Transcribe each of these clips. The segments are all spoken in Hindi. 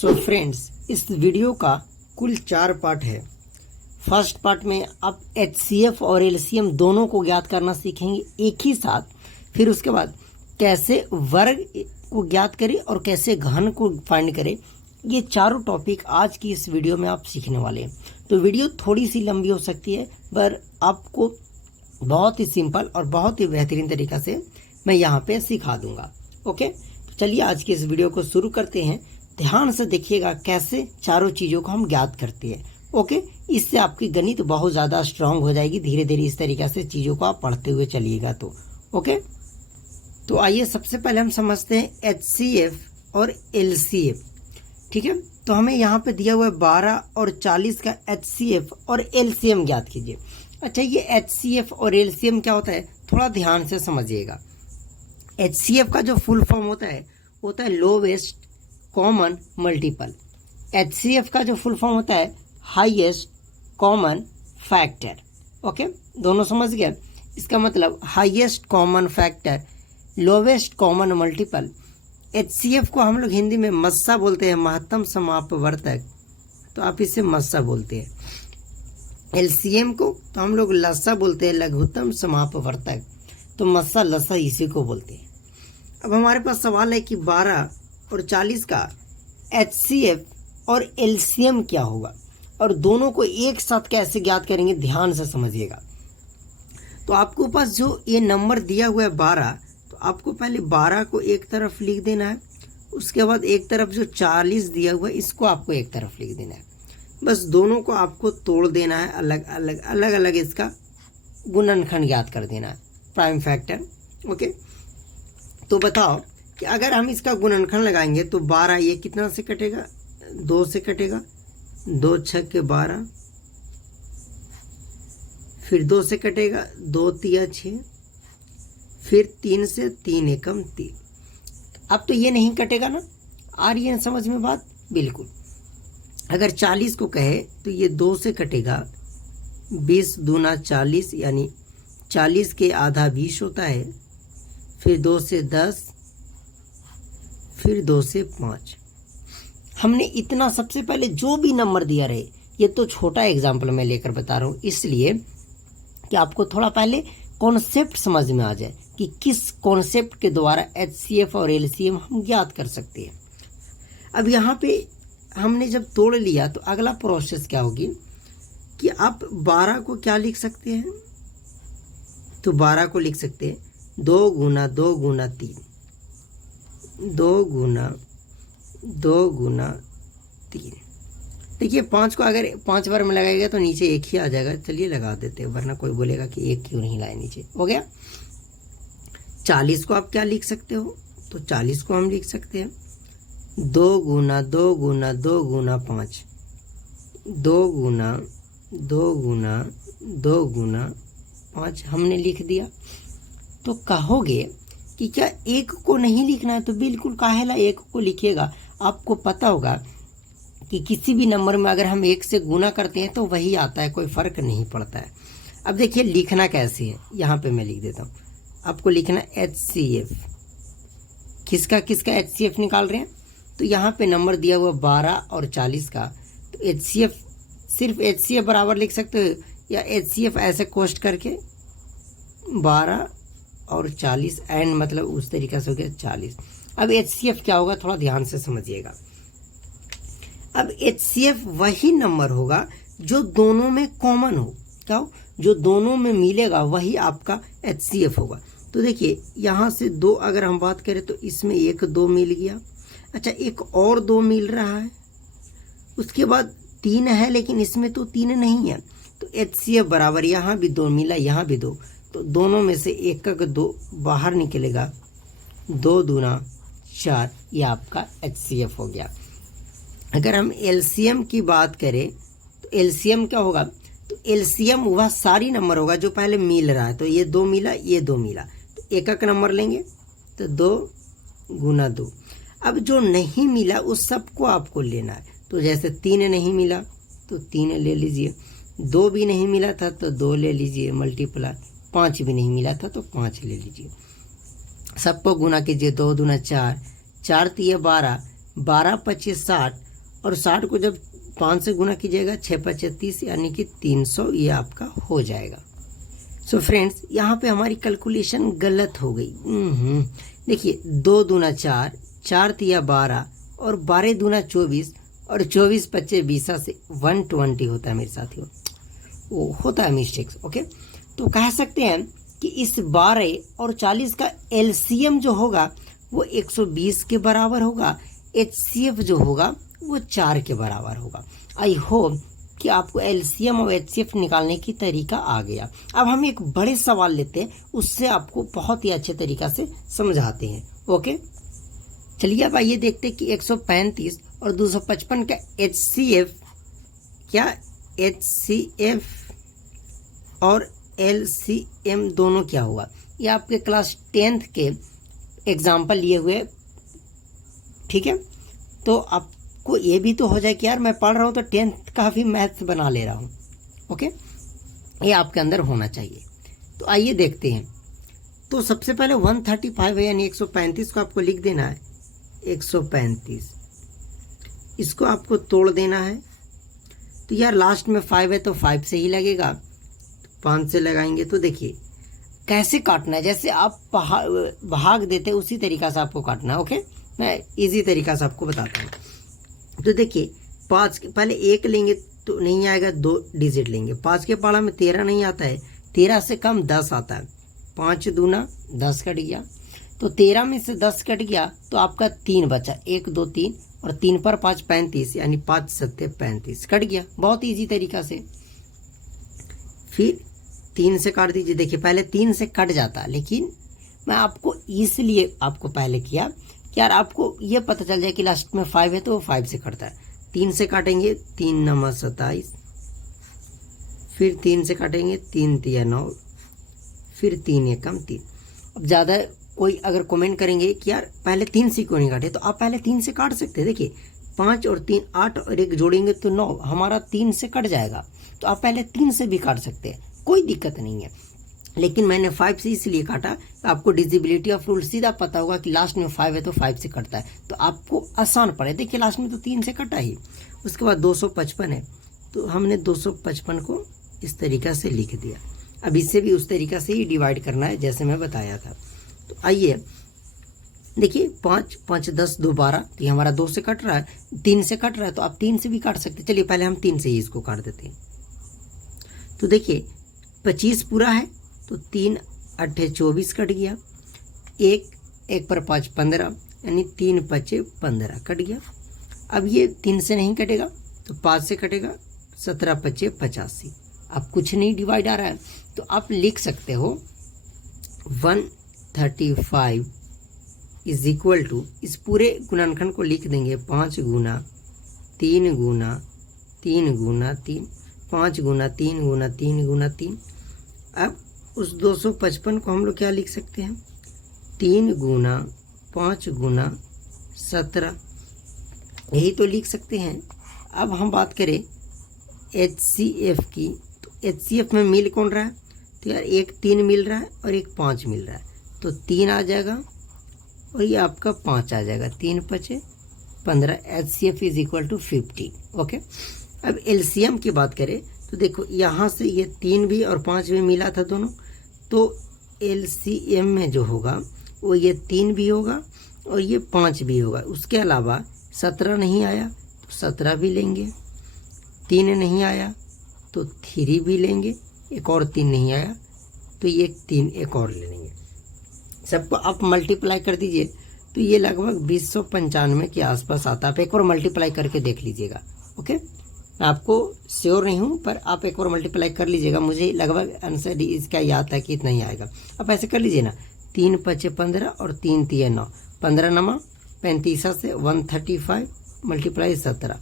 सो फ्रेंड्स, इस वीडियो का कुल 4 पार्ट है। फर्स्ट पार्ट में आप HCF और LCM दोनों को ज्ञात करना सीखेंगे एक ही साथ। फिर उसके बाद कैसे वर्ग को ज्ञात करें और कैसे घन को फाइंड करें, ये चारों टॉपिक आज की इस वीडियो में आप सीखने वाले हैं। तो वीडियो थोड़ी सी लंबी हो सकती है, पर आपको बहुत ही सिंपल और बहुत ही बेहतरीन तरीका से मैं यहाँ पे सिखा दूंगा। ओके, तो चलिए आज की इस वीडियो को शुरू करते हैं। ध्यान से देखिएगा कैसे चारों चीज़ों को हम ज्ञात करते हैं। ओके, इससे आपकी गणित बहुत ज़्यादा स्ट्रांग हो जाएगी। धीरे धीरे इस तरीके से चीज़ों को आप पढ़ते हुए चलिएगा तो ओके। तो आइए सबसे पहले हम समझते हैं HCF और LCM। ठीक है, तो हमें यहाँ पे दिया हुआ है 12 और 40 का HCF और LCM ज्ञात कीजिए। अच्छा, ये HCF और LCM क्या होता है, थोड़ा ध्यान से समझिएगा। HCF का जो फुल फॉर्म होता है लोवेस्ट कॉमन मल्टीपल। HCF का जो फुल फॉर्म होता है हाईएस्ट कॉमन फैक्टर। ओके, दोनों समझ गए। इसका मतलब highest common factor, lowest common multiple. HCF को हम लोग हिंदी में मस्सा बोलते हैं, महत्तम समापवर्तक, तो आप इसे मस्सा बोलते हैं। LCM को तो हम लोग लस्सा बोलते हैं, लघुत्तम समापवर्तक, तो मस्सा लस्सा इसी को बोलते हैं। अब हमारे पास सवाल है कि 12 और 40 का HCF और LCM क्या होगा और दोनों को एक साथ कैसे ज्ञात करेंगे, ध्यान से समझिएगा। तो आपको पास जो ये नंबर दिया हुआ है 12, तो आपको पहले 12 को एक तरफ लिख देना है। उसके बाद एक तरफ जो 40 दिया हुआ है इसको आपको एक तरफ लिख देना है। बस दोनों को आपको तोड़ देना है, अलग अलग इसका गुणनखंड ज्ञात कर देना है, प्राइम फैक्टर। ओके, तो बताओ कि अगर हम इसका गुणनखंड लगाएंगे तो 12 ये कितना से कटेगा, 2 से कटेगा, 2 छक्के 12, फिर 2 से कटेगा, 2 तिया 6, फिर 3 से 3 एकम 3। अब तो ये नहीं कटेगा ना, आ रही है समझ में बात? बिल्कुल। अगर 40 को कहे तो ये 2 से कटेगा, 20 दूना 40, यानी 40 के आधा 20 होता है, फिर 2 से 10, फिर 2 से 5। हमने इतना सबसे पहले जो भी नंबर दिया रहे, ये तो छोटा एग्जाम्पल मैं लेकर बता रहा हूँ, इसलिए कि आपको थोड़ा पहले कॉन्सेप्ट समझ में आ जाए कि किस कॉन्सेप्ट के द्वारा HCF और LCM हम ज्ञात कर सकते हैं। अब यहाँ पे हमने जब तोड़ लिया तो अगला प्रोसेस क्या होगी कि आप 12 को क्या लिख सकते हैं, तो 12 को लिख सकते हैं 2 गुना 2 गुना 3, 2 गुना 2 गुना 3। देखिए 5 को अगर 5 बार में लगाएगा तो नीचे 1 ही आ जाएगा। चलिए लगा देते हैं, वरना कोई बोलेगा कि 1 क्यों नहीं लाए नीचे। हो गया। 40 को आप क्या लिख सकते हो, तो 40 को हम लिख सकते हैं 2 गुना 2 गुना 2 गुना 5, 2 गुना 2 गुना 2 गुना 5 हमने लिख दिया। तो कहोगे कि क्या 1 को नहीं लिखना है, तो बिल्कुल काहेला 1 को लिखिएगा। आपको पता होगा कि किसी भी नंबर में अगर हम 1 से गुना करते हैं तो वही आता है, कोई फ़र्क नहीं पड़ता है। अब देखिए लिखना कैसे है, यहाँ पे मैं लिख देता हूँ। आपको लिखना HCF, किसका किसका HCF निकाल रहे हैं, तो यहाँ पे नंबर दिया हुआ 12 और 40 का, तो HCF सिर्फ HCF बराबर लिख सकते हो, या HCF ऐसे कोष्ट करके 12 और 40 एंड मतलब उस तरीके से हो गया 40। अब HCF क्या होगा, थोड़ा ध्यान से समझिएगा। अब HCF वही नंबर होगा जो दोनों में कॉमन हो, क्या हो, जो दोनों में मिलेगा वही आपका HCF होगा। तो देखिए यहाँ से 2 अगर हम बात करें तो इसमें 1 2 मिल गया। अच्छा, एक और 2 मिल रहा है, उसके बाद 3 है, लेकिन इसमें तो 3 नहीं है, तो HCF बराबर यहाँ भी 2 मिला, यहाँ भी 2, तो दोनों में से 1 का 2 बाहर निकलेगा, 2 दूना 4, ये आपका HCF हो गया। अगर हम LCM की बात करें तो LCM क्या होगा, तो LCM वह सारी नंबर होगा जो पहले मिल रहा है, तो ये 2 मिला, ये 2 मिला, तो एक नंबर लेंगे तो 2 गुना 2। अब जो नहीं मिला उस सबको आपको लेना है, तो जैसे 3 नहीं मिला तो 3 ले लीजिए, 2 भी नहीं मिला था तो 2 ले लीजिए मल्टीप्लाई, 5 भी नहीं मिला था तो 5 ले लीजिए। सबको गुना कीजिए, 2 दूना 4, 4 तिये 12, 12 25 60, और 60 को जब 5 से गुना कीजिएगा 6×5 = 30 यानी कि 300 ये आपका हो जाएगा। सो फ्रेंड्स यहाँ पे हमारी कैलकुलेशन गलत हो गई। देखिए 2 दूना 4, 4 तिया 12 और 12 दूना 24 और 24 × 25 से 120 होता है मेरे साथियों। वो होता है मिस्टेक्स। ओके, तो कह सकते हैं कि इस 12 और 40 का एलसीएम जो होगा वो 120 के बराबर होगा। एचसीएफ जो होगा वो 4 के बराबर होगा। आई होप कि आपको एलसीएम और एचसीएफ निकालने की तरीका आ गया। अब हम एक बड़े सवाल लेते हैं, उससे आपको बहुत ही अच्छे तरीका से समझाते हैं। ओके, चलिए अब आइए देखते हैं कि 135 और 255 का एचसीएफ क्या, एचसीएफ और एलसीएम दोनों क्या हुआ। ये आपके क्लास 10th के एग्जाम्पल लिए हुए, ठीक है। तो आपको ये भी तो हो जाए कि यार मैं पढ़ रहा हूँ तो 10th का भी मैथ्स बना ले रहा हूँ। ओके, ये आपके अंदर होना चाहिए। तो आइए देखते हैं। तो सबसे पहले 135 है यानी 135 को आपको लिख देना है 135, इसको आपको तोड़ देना है। तो यार लास्ट में 5 है तो 5 से ही लगेगा, 5 से लगाएंगे। तो देखिए कैसे काटना है, जैसे आप भाग देते उसी तरीका से आपको काटना है। ओके, मैं इजी तरीका से आपको बताता हूँ। तो देखिए 5 पहले 1 लेंगे तो नहीं आएगा, 2 डिजिट लेंगे। 5 के पाड़ा में 13 नहीं आता है, 13 से कम 10 आता है। 5 दूना 10 कट गया, तो 13 में से 10 कट गया तो आपका 3 बचा, 1 2 3 और 3 पर 5 35 यानी 5 7 35 कट गया। बहुत इजी तरीका से। फिर 3 से काट दीजिए। देखिए पहले 3 से कट जाता, लेकिन मैं आपको इसलिए आपको पहले किया कि यार आपको ये पता चल जाए कि लास्ट में 5 है तो वो 5 से कटता है। 3 से काटेंगे 3 9 27, फिर 3 से काटेंगे 3 3 9, फिर 3 1 3। अब ज़्यादा कोई अगर कमेंट करेंगे कि यार पहले 3 से क्यों नहीं काटे, तो आप पहले 3 से काट सकते हैं। देखिए 5 और 3 8 और 1 जोड़ेंगे तो 9, हमारा 3 से कट जाएगा। तो आप पहले 3 से भी काट सकते हैं, कोई दिक्कत नहीं है। लेकिन मैंने 5 से इसलिए काटा, तो आपको डिजिबिलिटी ऑफ रूल सीधा पता होगा कि लास्ट में 5 है तो 5 से कटता है, तो आपको आसान पड़े। देखिए लास्ट में तो 3 से कटा ही। उसके बाद 255 है, तो हमने 255 को इस तरीक़ा से लिख दिया। अब इससे भी उस तरीक़ा से ही डिवाइड करना है जैसे मैं बताया था। तो आइए देखिए 5 5 10 2 12, तो ये हमारा 2 से कट रहा है, 3 से कट रहा है, तो आप 3 से भी काट सकते। चलिए पहले हम 3 से ही इसको काट देते हैं। तो देखिए 25 पूरा है, तो 3 8 24 कट गया, 1 पर 5 15 यानी 3 5 15 कट गया। अब ये 3 से नहीं कटेगा तो 5 से कटेगा, 17 5 85। अब कुछ नहीं डिवाइड आ रहा है, तो आप लिख सकते हो 135 इज इक्वल टू, इस पूरे गुणनखंड को लिख देंगे 5 गुना 3 गुना 3 गुना 3, 5 गुना 3 गुना 3 गुना 3। अब उस 255 को हम लोग क्या लिख सकते हैं, 3 गुना 5 गुना 17, यही तो लिख सकते हैं। अब हम बात करें HCF की, तो HCF में मिल कौन रहा है, तो यार एक 3 मिल रहा है और एक 5 मिल रहा है, तो 3 आ जाएगा और ये आपका 5 आ जाएगा, 3 5 15। HCF is equal to 50। Okay, अब LCM की बात करें तो देखो यहाँ से ये 3 भी और 5 भी मिला था दोनों, तो LCM में जो होगा वो ये 3 भी होगा और ये 5 भी होगा। उसके अलावा 17 नहीं आया तो 17 भी लेंगे, 3 नहीं आया तो 3 भी लेंगे, एक और 3 नहीं आया तो ये 3 एक और ले लेंगे। सबको आप मल्टीप्लाई कर दीजिए तो ये लगभग 2095 के आसपास आता है। आप एक बार मल्टीप्लाई करके देख लीजिएगा। ओके, मैं आपको श्योर नहीं हूँ पर आप एक बार मल्टीप्लाई कर लीजिएगा, मुझे लगभग आंसर इसका याद है कि इतना ही आएगा। आप ऐसे कर लीजिए ना, 3 5 15 और 3 3 9, 15 9 35 से 135 मल्टीप्लाई 17,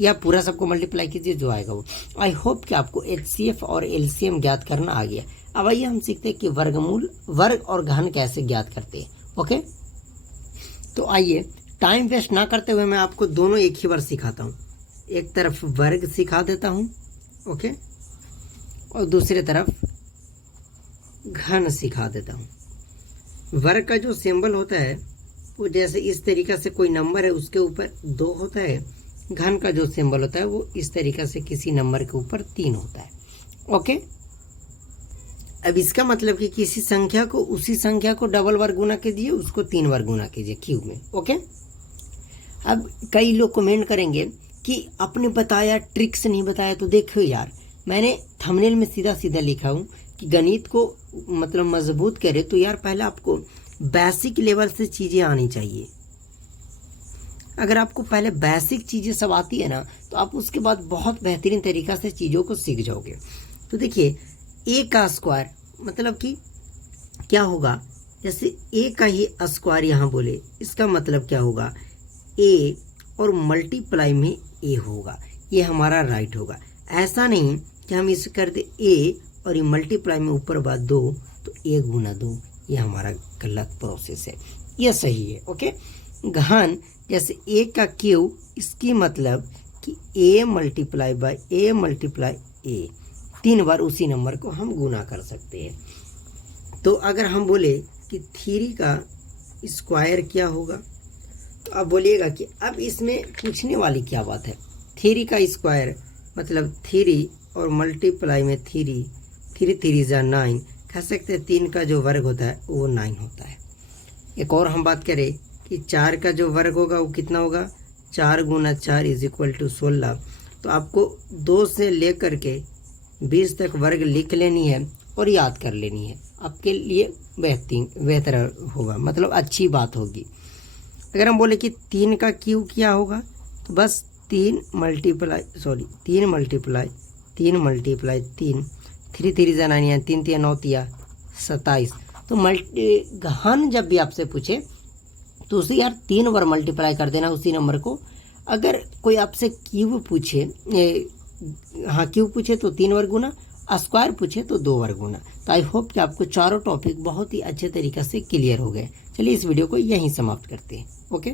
या पूरा सबको मल्टीप्लाई कीजिए जो आएगा वो। आई होप कि आपको HCF और LCM ज्ञात करना आ गया। अब आइए हम सीखते हैं कि वर्गमूल, वर्ग और घन कैसे ज्ञात करते हैं। ओके, तो आइए टाइम वेस्ट ना करते हुए मैं आपको दोनों एक ही बार सिखाता हूँ। एक तरफ वर्ग सिखा देता हूँ, ओके, और दूसरी तरफ घन सिखा देता हूँ। वर्ग का जो सिंबल होता है वो जैसे इस तरीक़ा से कोई नंबर है उसके ऊपर 2 होता है घन का जो सिंबल होता है वो इस तरीक़े से किसी नंबर के ऊपर 3 होता है। ओके, अब इसका मतलब कि किसी संख्या को उसी संख्या को डबल बार गुना कीजिए, उसको 3 बार गुना कीजिए क्यूब में। ओके, अब कई लोग कमेंट करेंगे कि आपने बताया ट्रिक्स नहीं बताया। तो देखो यार, मैंने थंबनेल में सीधा सीधा लिखा हूँ कि गणित को मतलब मजबूत करे तो यार पहले आपको बेसिक लेवल से चीज़ें आनी चाहिए। अगर आपको पहले बेसिक चीज़ें सब आती है ना तो आप उसके बाद बहुत बेहतरीन तरीक़ा से चीज़ों को सीख जाओगे। तो देखिए, ए का स्क्वायर मतलब कि क्या होगा, जैसे ए का ही स्क्वायर यहाँ बोले, इसका मतलब क्या होगा, ए और मल्टीप्लाई में ए होगा, ये हमारा राइट होगा। ऐसा नहीं कि हम इसे कर दे ए और ये मल्टीप्लाई में ऊपर बाद 2 तो ए गुना 2, ये हमारा गलत प्रोसेस है, ये सही है। ओके, घन जैसे ए का क्यूब, इसकी मतलब कि A multiply by A multiply ए, 3 बार उसी नंबर को हम गुना कर सकते हैं। तो अगर हम बोले कि 3 का स्क्वायर क्या होगा, तो आप बोलिएगा कि अब इसमें पूछने वाली क्या बात है। 3 का स्क्वायर मतलब 3 और मल्टीप्लाई में 3, 3 3 जा 9, कह सकते हैं 3 का जो वर्ग होता है वो 9 होता है। एक और हम बात करें कि 4 का जो वर्ग होगा वो कितना होगा, 4 गुना 4 इज इक्वल टू 16। तो आपको 2 से लेकर के 20 तक वर्ग लिख लेनी है और याद कर लेनी है, आपके लिए बेहतर होगा, मतलब अच्छी बात होगी। अगर हम बोले कि 3 का क्यूब क्या होगा, तो बस 3 मल्टीप्लाई 3, 3 3 जा 9, 3 3 9 27। तो घन जब भी आपसे पूछे तो उसे यार 3 बार मल्टीप्लाई कर देना उसी नंबर को। अगर कोई आपसे क्यूब पूछे, क्यूब पूछे तो 3 बार गुना, स्क्वायर पूछे तो 2 बार गुना। तो आई होप कि आपको चारों टॉपिक बहुत ही अच्छे तरीके से क्लियर हो गए। चलिए इस वीडियो को यहीं समाप्त करते हैं। ओके।